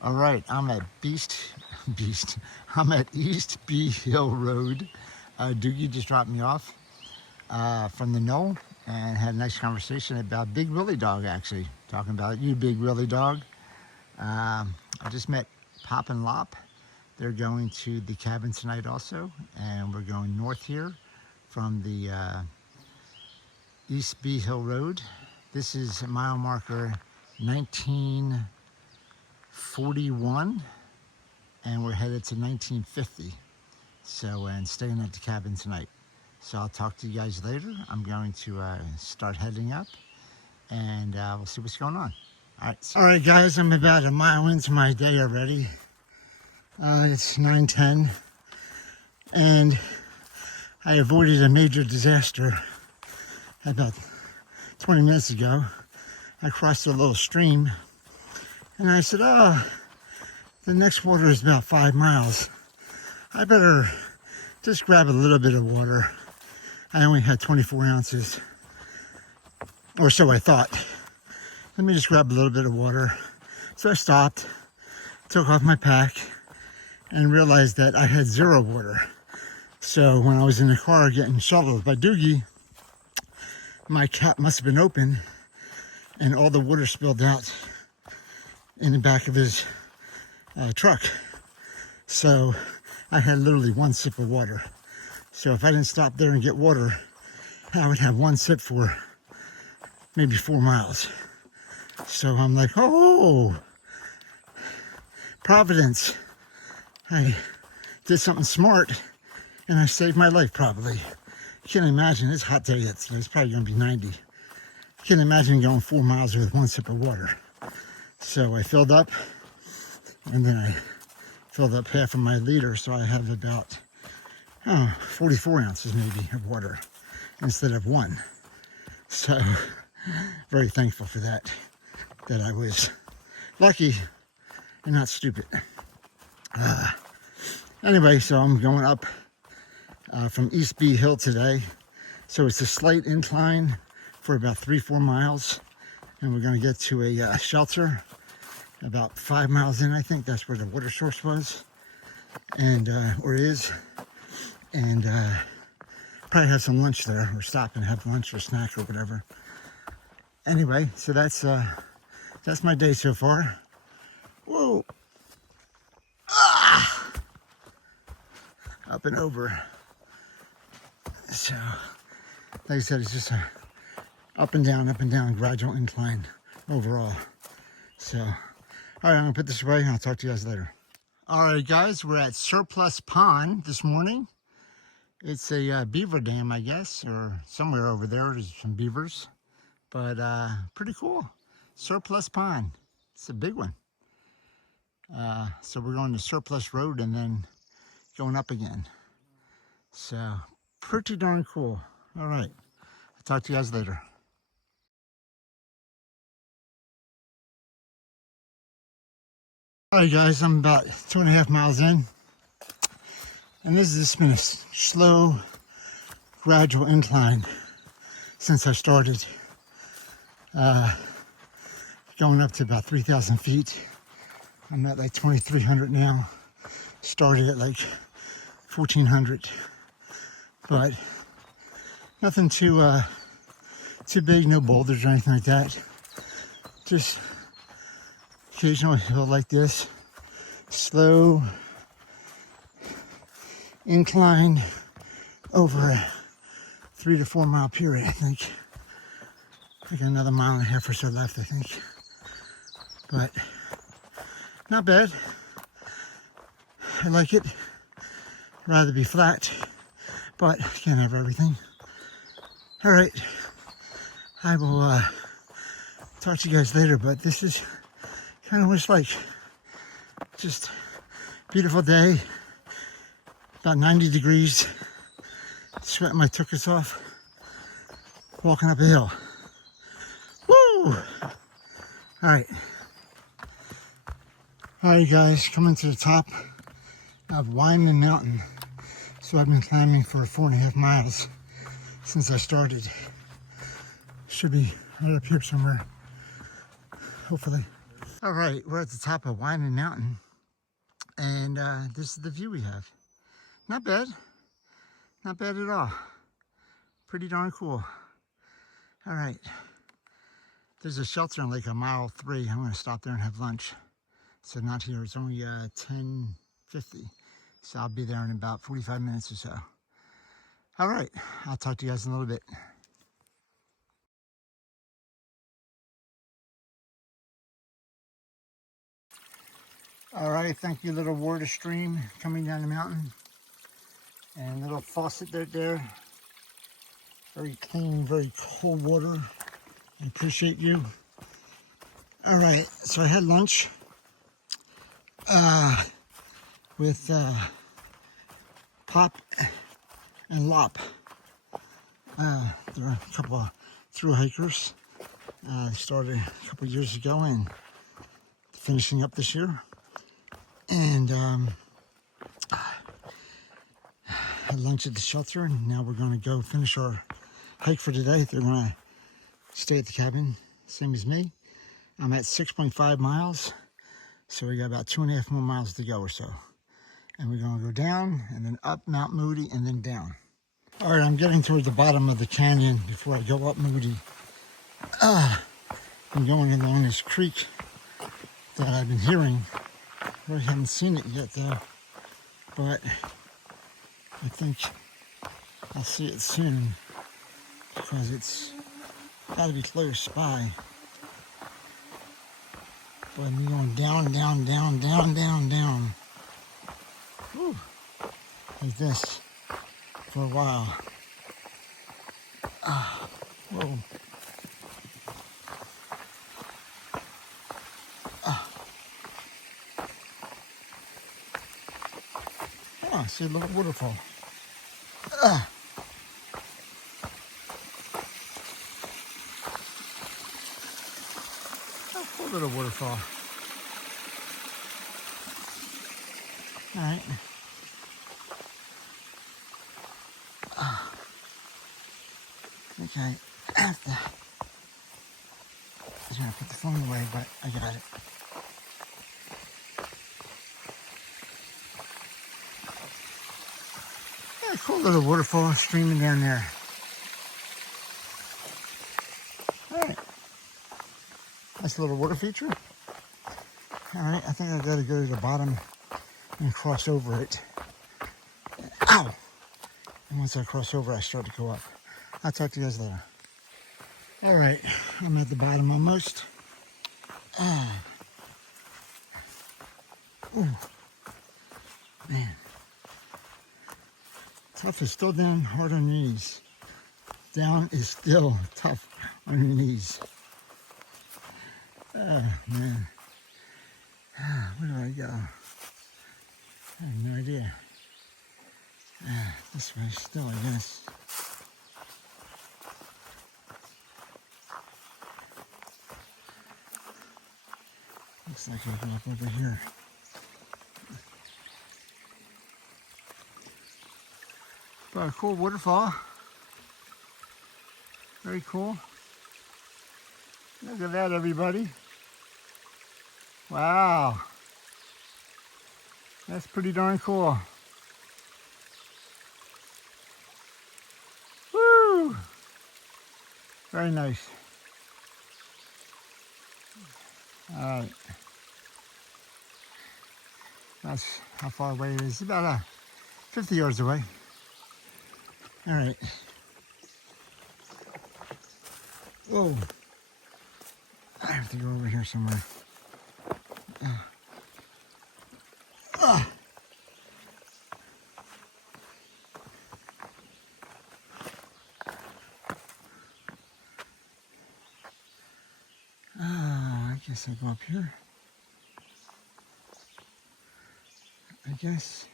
All right, I'm at I'm at East Bee Hill Road. Doogie just dropped me off from the Knoll and had a nice conversation about Big Willie Dog, actually. Talking about you, Big Willie Dog. I just met Pop and Lop. They're going to the cabin tonight also, and we're going north here from the East Bee Hill Road. This is mile marker 1941, and we're headed to 1950. So, and staying at the cabin tonight. So I'll talk to you guys later. I'm going to start heading up, and we'll see what's going on. All right, guys, I'm about a mile into my day already. It's 9:10, and I avoided a major disaster about 20 minutes ago. I crossed a little stream, and I said, oh, the next water is about 5 miles. I better just grab a little bit of water. I only had 24 ounces, or so I thought. Let me just grab a little bit of water. So I stopped, took off my pack, and realized that I had 0 water. So when I was in the car getting shuttled by Doogie, my cap must have been open, and all the water spilled out in the back of his truck. So I had literally 1 sip of water. So if I didn't stop there and get water, I would have 1 sip for maybe 4 miles. So I'm like, oh, Providence. I did something smart, and I saved my life probably. You can't imagine, it's a hot day. It's probably going to be 90. You can't imagine going 4 miles with 1 sip of water. So I filled up, and then I filled up half of my liter, so I have about 44 ounces maybe of water instead of 1. So very thankful for that I was lucky and not stupid. Anyway, so I'm going up from East Bee Hill today. So it's a slight incline for about 3-4 miles, and we're going to get to a shelter about 5 miles in. I think that's where the water source was, and or is, and probably have some lunch there, or stop and have lunch or snack or whatever. Anyway, so that's my day so far. Whoa, up and over. So, like I said, it's just a up and down, gradual incline overall. So, all right, I'm gonna put this away and I'll talk to you guys later. All right, guys, we're at Surplus Pond this morning. It's a beaver dam, I guess, or somewhere over there. There's some beavers, but pretty cool. Surplus Pond. It's a big one. So we're going to Surplus Road and then going up again. So pretty darn cool. All right, I'll talk to you guys later. All right, guys, I'm about 2.5 miles in, and this has been a slow, gradual incline since I started. Going up to about 3,000 feet. I'm at like 2,300 now. Started at like 1,400, but nothing too big, no boulders or anything like that. Just occasional hill like this, slow incline over a 3 to 4 mile period. I think like another 1.5 miles or so left, I think, but not bad. I like it. Rather be flat, but can't have everything. All right, I will talk to you guys later, but this is kind of what it's like. Just beautiful day, about 90 degrees, sweating my tuchus off, walking up a hill. Woo! All right, guys, coming to the top of Wyman Mountain. So I've been climbing for 4.5 miles since I started. Should be right up here somewhere, hopefully. All right, we're at the top of Wyman Mountain, and this is the view we have. Not bad. Not bad at all. Pretty darn cool. All right. There's a shelter in like a mile 3. I'm going to stop there and have lunch. So not here. It's only 10:50. So I'll be there in about 45 minutes or so. All right. I'll talk to you guys in a little bit. All right. Thank you, little water stream coming down the mountain. And little faucet right there. Very clean, very cold water. I appreciate you. All right. So I had lunch with Pop and Lop. There are a couple of thru hikers. They started a couple of years ago and finishing up this year. And had lunch at the shelter, and now we're going to go finish our hike for today. They're going to stay at the cabin, same as me. I'm at 6.5 miles, so we got about 2.5 more miles to go or so. And we're going to go down, and then up Mount Moody, and then down. All right, I'm getting toward the bottom of the canyon before I go up Moody. I'm going along this creek that I've been hearing. I really haven't seen it yet, though, but I think I'll see it soon because it's got to be close by. But I'm going down, down, down, down, down, down. Whew. Like this for a while. Whoa. Oh, I see a little waterfall. A little waterfall. All right. Okay. I have to. I was gonna put the phone away, but I got it. Yeah, cool little waterfall streaming down there. All right. Nice little water feature. All right, I think I gotta go to the bottom and cross over it. Ow! And once I cross over, I start to go up. I'll talk to you guys later. All right, I'm at the bottom almost. Ooh, man. Tough is still down, hard on your knees. Down is still tough on your knees. Oh, man. Where do I go? I have no idea. This way still, I guess. Looks like I go up over here. But a cool waterfall. Very cool. Look at that, everybody. Wow. That's pretty darn cool. Woo! Very nice. All right. That's how far away it is. About 50 yards away. All right. Whoa. I have to go over here somewhere. I guess I'll go up here. I guess.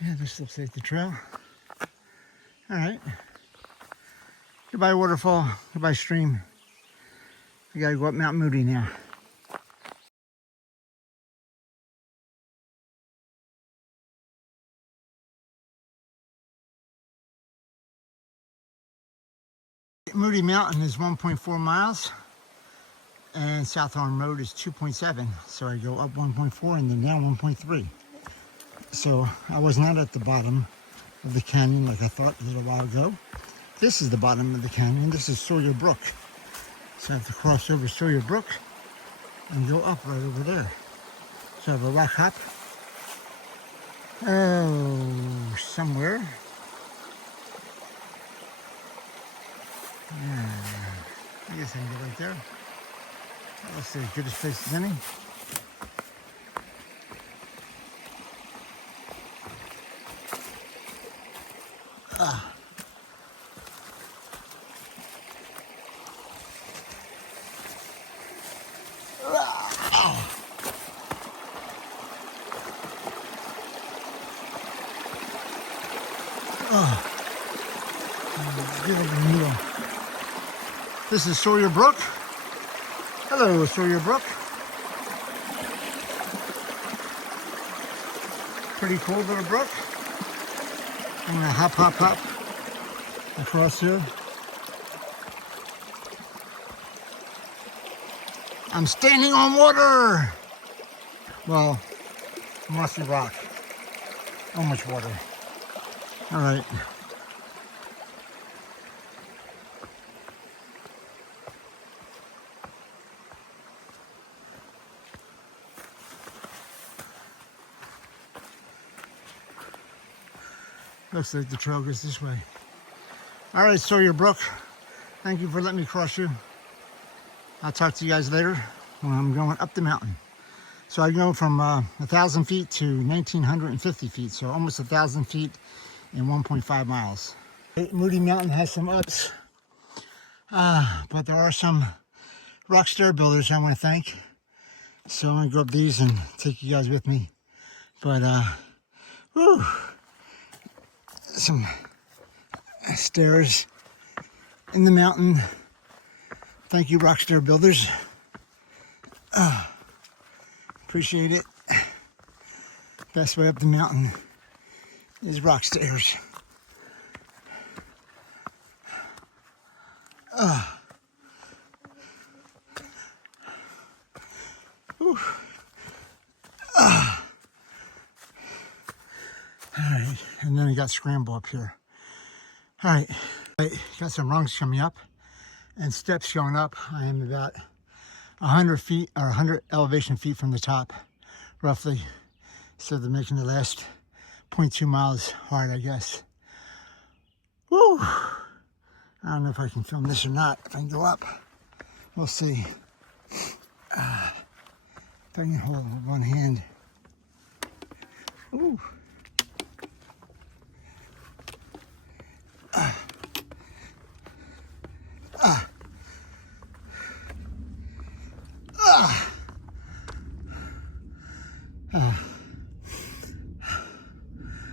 Yeah, this looks like the trail. All right. Goodbye, waterfall. Goodbye, stream. I gotta go up Mount Moody now. Moody Mountain is 1.4 miles and South Arm Road is 2.7. So I go up 1.4 and then down 1.3. So I was not at the bottom of the canyon like I thought a little while ago. This is the bottom of the canyon. This is Sawyer Brook. So I have to cross over Sawyer Brook and go up right over there. So I have a rock hop. Oh, somewhere. Yeah, I guess I can get right there. That's as good a space as any. This is Sawyer Brook. Hello, Sawyer Brook. Pretty cool little brook. I'm gonna hop across here. I'm standing on water. Well, mossy rock. So much water. All right. Looks like the trail goes this way. All right, Sawyer Brook. Thank you for letting me cross you. I'll talk to you guys later when I'm going up the mountain. So I go from 1,000 feet to 1,950 feet, so almost 1,000 feet in 1.5 miles. Moody Mountain has some ups, but there are some rock stair builders I want to thank. So I'm gonna go up these and take you guys with me. But whew, some stairs in the mountain. Thank you, rock stair builders. Appreciate it. Best way up the mountain is rock stairs. Alright, and then I got scramble up here. Alright, got some rungs coming up and steps showing up. I am about 100 feet or 100 elevation feet from the top, roughly. So they're making the last 0.2 miles hard, I guess. Woo! I don't know if I can film this or not. If I can go up, we'll see. If I can hold it with one hand. Ooh.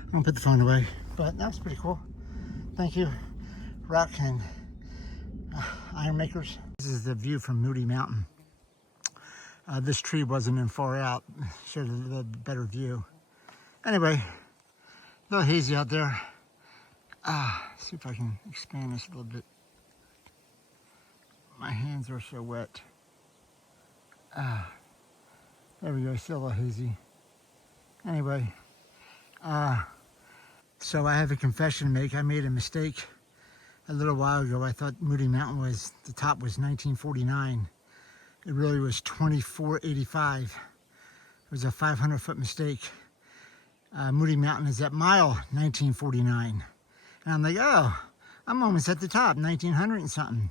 I'm gonna put the phone away, but that was pretty cool. Thank you, rock and iron makers. This is the view from Moody Mountain. This tree wasn't in far out, showed a little better view. Anyway, a little hazy out there. See if I can expand this a little bit. My hands are so wet. There we go, still a little hazy. Anyway, so I have a confession to make. I made a mistake a little while ago. I thought Moody Mountain was, the top was 1949. It really was 2485. It was a 500-foot mistake. Moody Mountain is at mile 1949. And I'm like, oh, I'm almost at the top, 1900 and something.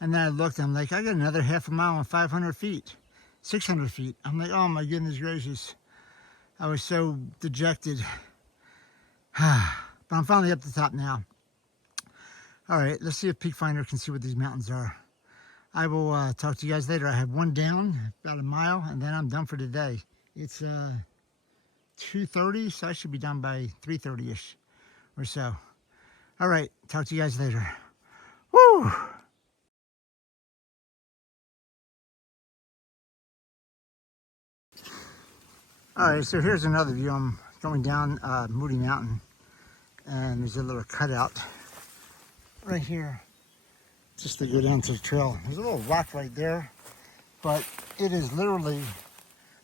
And then I looked, I'm like, I got another half a mile and 500 feet, 600 feet. I'm like, oh my goodness gracious. I was so dejected. But I'm finally up the top now. All right, let's see if Peak Finder can see what these mountains are. I will talk to you guys later. I have one down, about a mile, and then I'm done for today. It's 2:30, so I should be done by 3:30-ish or so. All right, talk to you guys later. Woo! All right, so here's another view. I'm going down Moody Mountain, and there's a little cutout right here. just to go down to the trail. There's a little rock right there, but it is literally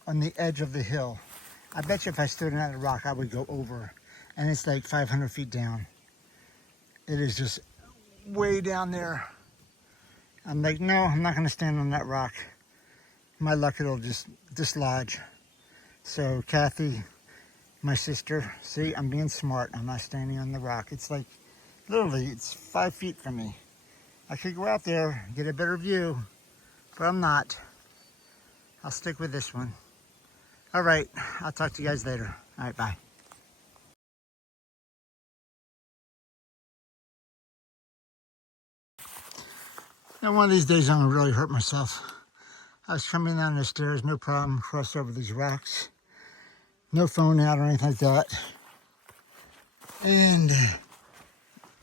on the edge of the hill. I bet you if I stood on that rock, I would go over. And it's like 500 feet down. It is just way down there. I'm like, no, I'm not gonna stand on that rock. My luck, it'll just dislodge. So Kathy, my sister, see, I'm being smart. I'm not standing on the rock. It's like, literally, it's 5 feet from me. I could go out there, get a better view, but I'm not. I'll stick with this one. All right, I'll talk to you guys later. All right, bye. Now, one of these days, I'm gonna really hurt myself. I was coming down the stairs, no problem, crossed over these rocks. No phone out or anything like that. And,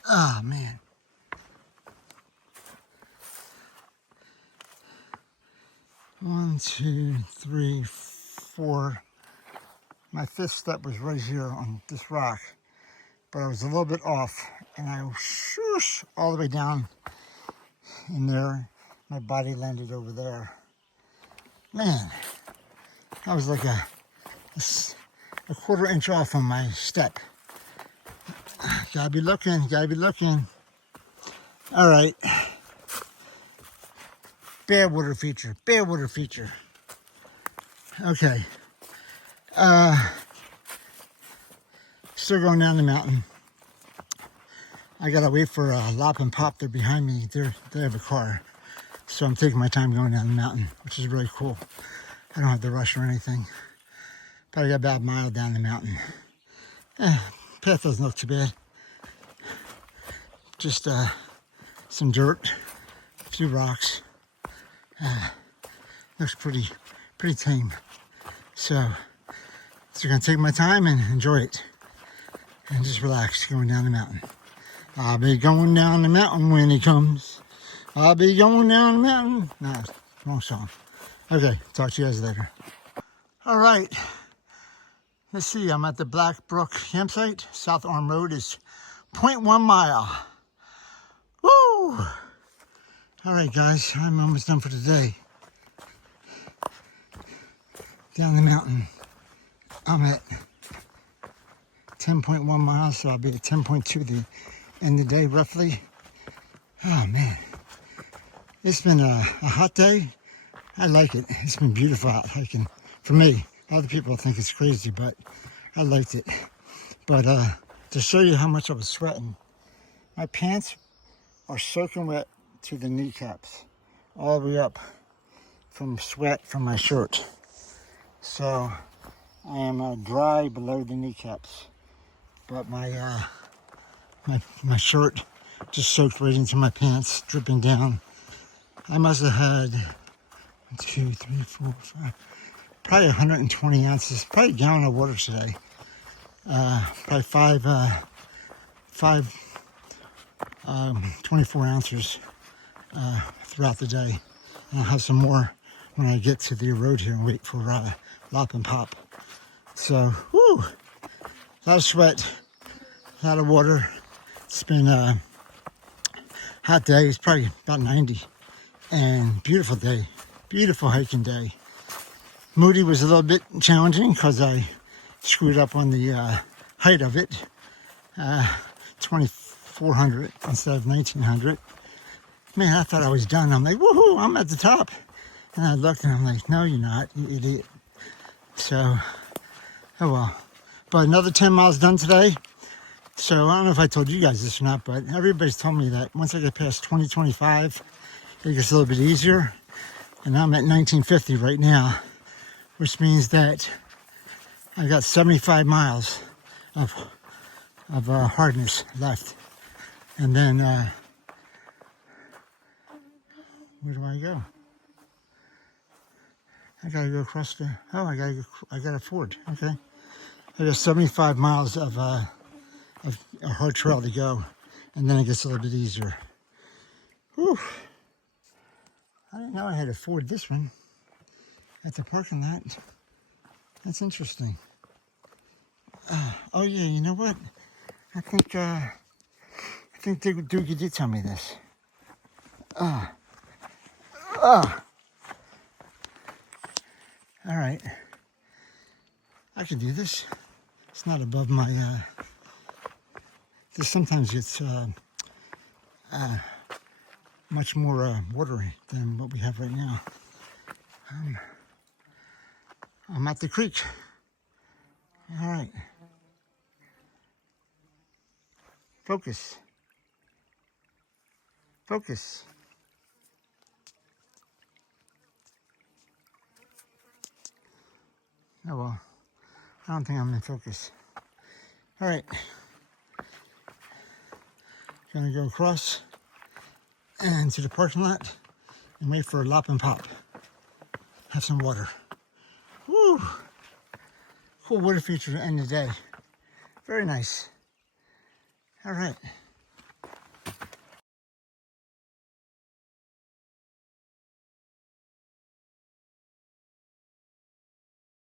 oh man. One, two, three, four. My fifth step was right here on this rock, but I was a little bit off, and I whoosh all the way down in there. My body landed over there. Man, that was like a quarter inch off on my step. Gotta be looking, gotta be looking. All right. Bad water feature, bad water feature. Okay. Still going down the mountain. I gotta wait for Lop and Pop. They're behind me. They have a car. So I'm taking my time going down the mountain, which is really cool. I don't have to rush or anything. Probably got about a mile down the mountain. Path doesn't look too bad. Just some dirt, a few rocks. Looks pretty tame. So gonna take my time and enjoy it. And just relax going down the mountain. I'll be going down the mountain when he comes. I'll be going down the mountain. Nah, wrong song. Okay, talk to you guys later. All right. Let's see, I'm at the Black Brook campsite. South Arm Road is 0.1 mile. Woo! All right, guys, I'm almost done for today. Down the mountain. I'm at 10.1 miles, so I'll be at 10.2 the end of the day, roughly. Oh, man. It's been a hot day. I like it. It's been beautiful out hiking. For me, other people think it's crazy, but I liked it. But to show you how much I was sweating, my pants are soaking wet to the kneecaps, all the way up from sweat from my shirt. So I am dry below the kneecaps, but my shirt just soaked right into my pants, dripping down. I must have had 2, 3, 4, 5, probably 120 ounces, probably a gallon of water today. Probably five 24 ounces throughout the day. And I'll have some more when I get to the road here and wait for Lop and Pop. So, whoo, a lot of sweat, a lot of water. It's been a hot day. It's probably about 90. And beautiful day, beautiful hiking day. Moody was a little bit challenging because I screwed up on the height of it. 2,400 instead of 1,900. Man, I thought I was done. I'm like, woohoo, I'm at the top. And I looked and I'm like, no, you're not, you idiot. So, oh well. But another 10 miles done today. So I don't know if I told you guys this or not, but everybody's told me that once I get past 2025, it gets a little bit easier. And I'm at 1950 right now, which means that I got 75 miles of hardness left. And then, where do I go? I gotta go across the, I gotta ford, okay. I got 75 miles of a hard trail to go, and then it gets a little bit easier. Whew. I didn't know I had to ford this one at the parking lot. That's interesting. Oh yeah, you know what? I think Doogie did tell me this. All right. I can do this. It's not above my, this sometimes gets much more watery than what we have right now. I'm at the creek. All right. Focus. Focus. Oh well, I don't think I'm in focus. All right. Gonna go across and to the parking lot and wait for a lop and pop. Have some water. Woo! Cool water feature to end the day. Very nice. All right.